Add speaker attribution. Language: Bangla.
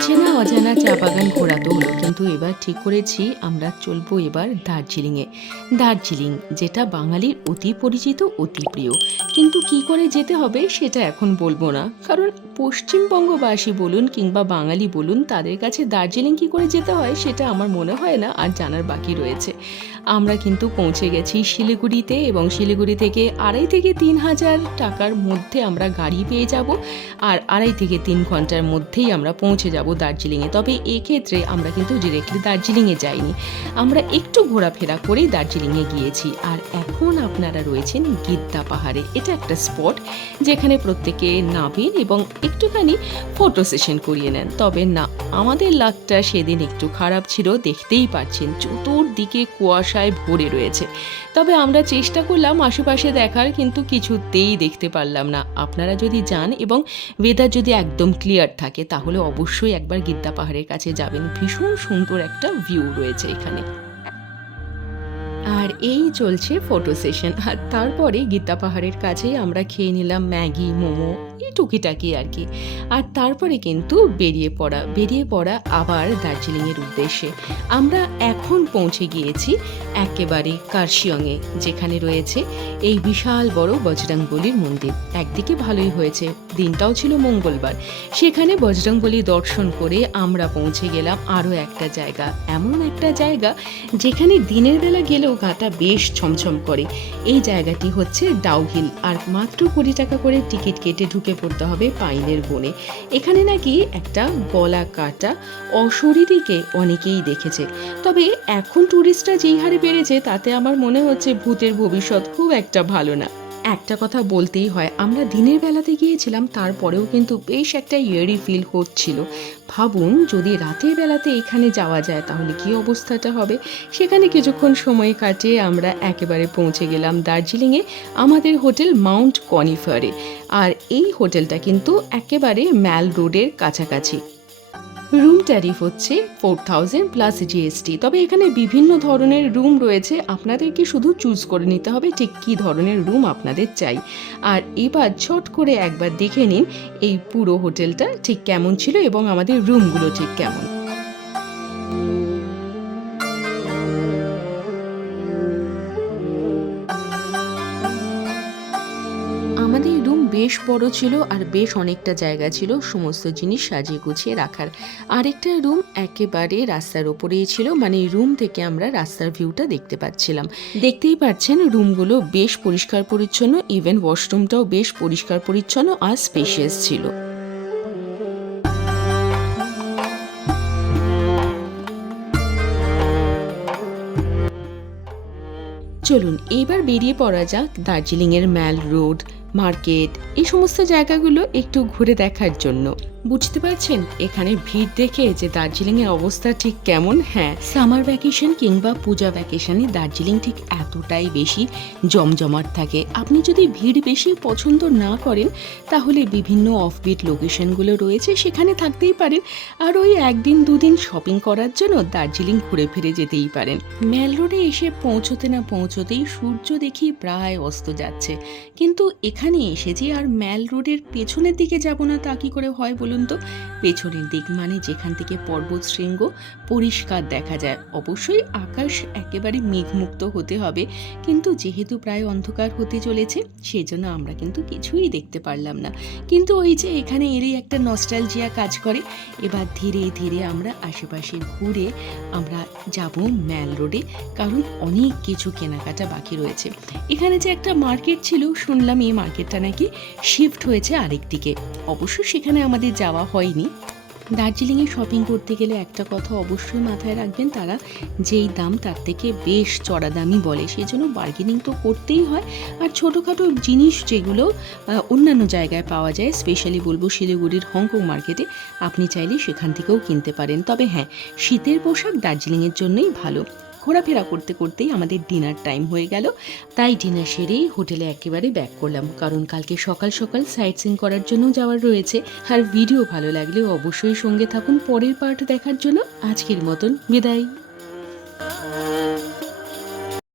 Speaker 1: অচেনা অজানা চা বাগান ঘোরা তো হলো কিন্তু এবার ঠিক করেছি আমরা চলবো এবার দার্জিলিংয়ে। দার্জিলিং, যেটা বাঙালির অতি পরিচিত, অতি প্রিয়। কিন্তু কি করে যেতে হবে সেটা এখন বলব না। কারণ পশ্চিমবঙ্গবাসী বলুন কিংবা বাঙালি বলুন, তাদের কাছে দার্জিলিং কি করে যেতে হয় সেটা আমার মনে হয় না, আর জানার বাকি রয়েছে। আমরা কিন্তু পৌঁছে গেছি শিলিগুড়িতে এবং শিলিগুড়ি থেকে আড়াই থেকে তিন হাজার টাকার মধ্যে আমরা গাড়ি পেয়ে যাব, আর আড়াই থেকে তিন ঘণ্টার মধ্যেই আমরা পৌঁছে যাব দার্জিলিংয়ে। তবে এক্ষেত্রে আমরা কিন্তু ডিরেক্টলি দার্জিলিংয়ে যাইনি। আমরা একটু ঘোরাফেরা করেই দার্জিলিংয়ে গিয়েছি। আর এখন আপনারা রয়েছেন গিদ্দা পাহাড়ে। এটা একটা স্পট যেখানে প্রত্যেকে নামেন এবং একটুখানি ফটো সেশন করিয়ে নেন। তবে না, আমাদের লাকটা সেদিন একটু খারাপ ছিল, দেখতেই পাচ্ছেন চতুর্দিকে কুয়াশায় ভরে রয়েছে। তবে আমরা চেষ্টা করলাম আশেপাশে দেখার, কিন্তু কিছুতেই দেখতে পারলাম না। আপনারা যদি যান এবং ওয়েদার যদি একদম ক্লিয়ার থাকে, তাহলে অবশ্যই একবার গিদ্দা পাহাড়ের কাছে যাবেন। ভীষণ সুন্দর একটা ভিউ রয়েছে এখানে। আর এই চলছে ফটো সেশন আর তারপরে গীতা পাহাড়ের কাছেই আমরা খেয়ে নিলাম ম্যাগি, মোমো। টুকিটাকি আর কি। আর তারপরে কিন্তু বেরিয়ে পড়া বেরিয়ে পড়া আবার দার্জিলিংয়ের উদ্দেশ্যে। আমরা এখন পৌঁছে গিয়েছি একেবারে কার্শিয়ংয়ে, যেখানে রয়েছে এই বিশাল বড় বজরংবলির মন্দির। একদিকে ভালোই হয়েছে, দিনটাও ছিল মঙ্গলবার। সেখানে বজরংবলী দর্শন করে আমরা পৌঁছে গেলাম আরও একটা জায়গা। এমন একটা জায়গা যেখানে দিনের বেলা গেলেও গাটা বেশ ছমছম করে। এই জায়গাটি হচ্ছে ডাউহিল। আর মাত্র কুড়ি টাকা করে টিকিট কেটে ঢুকে পড়তে হবে পাইনের বনে। এখানে নাকি একটা গলা কাটা অশরীরীকে অনেকেই দেখেছে। তবে এখন ট্যুরিস্টরা যেই হারে বেড়েছে, তাতে আমার মনে হচ্ছে ভূতের ভবিষ্যৎ খুব একটা ভালো না। একটা কথা বলতেই হয়, আমরা দিনের বেলাতে গিয়েছিলাম, তারপরেও কিন্তু বেশ একটা ইয়েরি ফিল হচ্ছিল। ভাবুন, যদি রাতের বেলাতে এখানে যাওয়া যায়, তাহলে কি অবস্থাটা হবে? সেখানে কিছুক্ষণ সময় কাটিয়ে আমরা একেবারে পৌঁছে গেলাম দার্জিলিংয়ে, আমাদের হোটেল মাউন্ট কনিফারে। আর এই হোটেলটা কিন্তু একেবারে ম্যাল রোডের কাছাকাছি। রুম ট্যারিফ হচ্ছে ফোর থাউজেন্ড প্লাস জিএসটি তবে এখানে বিভিন্ন ধরনের রুম রয়েছে, আপনাদেরকে শুধু চুজ করে নিতে হবে ঠিক কী ধরনের রুম আপনাদের চাই। আর এবার ছট করে একবার দেখে নিন এই পুরো হোটেলটা ঠিক কেমন ছিল এবং আমাদের রুমগুলো ঠিক কেমন। বেশ বড় ছিল আর বেশ অনেকটা জায়গা ছিল। সমস্ত জিনিস সাজিয়ে গুছিয়ে রাখার। আরেকটা রুম একেবারে রাস্তার ওপরেই ছিল মানে রুম থেকে আমরা রাস্তার ভিউটা দেখতে পাচ্ছিলাম। দেখতেই পাচ্ছেন রুমগুলো বেশ পরিষ্কার পরিচ্ছন্ন ইভেন ওয়াশরুমটাও বেশ পরিষ্কার পরিচ্ছন্ন আর স্পেশিয়াস ছিল। চলুন এইবার বেরিয়ে পড়া যাক দার্জিলিংয়ের ম্যাল রোড মার্কেট, এই সমস্ত জায়গাগুলো একটু ঘুরে দেখার জন্য। বুঝতে পারছেন? এখানে ভিড় দেখে যে দার্জিলিংয়ের অবস্থা ঠিক কেমন? হ্যাঁ সামার ভ্যাকেশন কিংবা পূজা ভ্যাকেশনে দার্জিলিং ঠিক এতটাই বেশি জমজমাট থাকে। আপনি যদি ভিড় বেশি পছন্দ না করেন, তাহলে বিভিন্ন অফবিট লোকেশনগুলো রয়েছে, সেখানে থাকতেই পারেন। আর ওই একদিন, দুদিন শপিং করার জন্য দার্জিলিং ঘুরে ফিরে যেতেই পারেন। ম্যাল রোডে এসে পৌঁছতে না পৌঁছতেই সূর্য দেখি প্রায় অস্ত যাচ্ছে। কিন্তু এখানে এসেছি আর ম্যাল রোডের পেছনের দিকে যাব না তা কি করে হয় বলুন তো? পেছনের দিক মানে যেখান থেকে পর্বত শৃঙ্গ পরিষ্কার দেখা যায়। অবশ্যই আকাশ একেবারে মেঘমুক্ত হতে হবে। কিন্তু যেহেতু প্রায় অন্ধকার হতে চলেছে, সেজন্য আমরা কিন্তু কিছুই দেখতে পারলাম না। কিন্তু ওই যে এখানে এরই একটা নস্টালজিয়া কাজ করে। এবার ধীরে ধীরে আমরা আশেপাশে ঘুরে আমরা যাব ম্যাল রোডে, কারণ অনেক কিছু কেনাকাটা বাকি রয়েছে। এখানে যে একটা মার্কেট ছিল, শুনলাম এই মার্কেটটা নাকি শিফট হয়েছে আরেক দিকে অবশ্য সেখানে আমাদের যাওয়া হয়নি। দার্জিলিংয়ে শপিং করতে গেলে একটা কথা অবশ্যই মাথায় রাখবেন, তারা যেই দাম তার থেকে বেশ চড়া দামই বলে। সেই জন্য বার্গেনিং তো করতেই হয়। আর ছোটোখাটো জিনিস যেগুলো অন্যান্য জায়গায় পাওয়া যায় স্পেশালি বলব শিলিগুড়ির হংকং মার্কেটে, আপনি চাইলে সেখান থেকেও কিনতে পারেন। তবে হ্যাঁ শীতের পোশাক দার্জিলিংয়ের জন্যই ভালো। ঘোরাফেরা করতে করতেই আমাদের ডিনার টাইম হয়ে গেল। তাই ডিনার সেরেই হোটেলে একেবারে ব্যাক করলাম, কারণ কালকে সকাল সকাল সাইট সিন করার জন্য যাওয়ার রয়েছে। আর ভিডিও ভালো লাগলে অবশ্যই সঙ্গে থাকুন পরের পার্ট দেখার জন্য। আজকের মতন বিদায়।